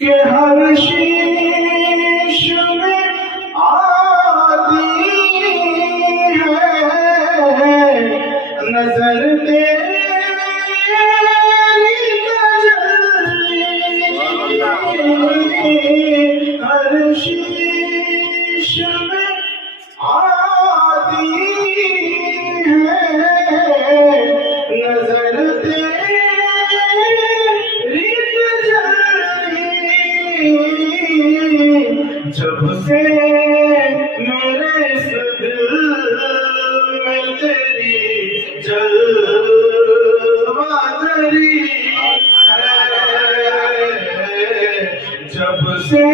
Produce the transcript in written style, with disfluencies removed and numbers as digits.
کہ ہر شیش میں آتی ہے نظر تیری تجلی، ہر شیش میں آتی ہے نظر تیری تجلی، جب سے میرے اس دل میں تیری جلوہ دری ہے، جب سے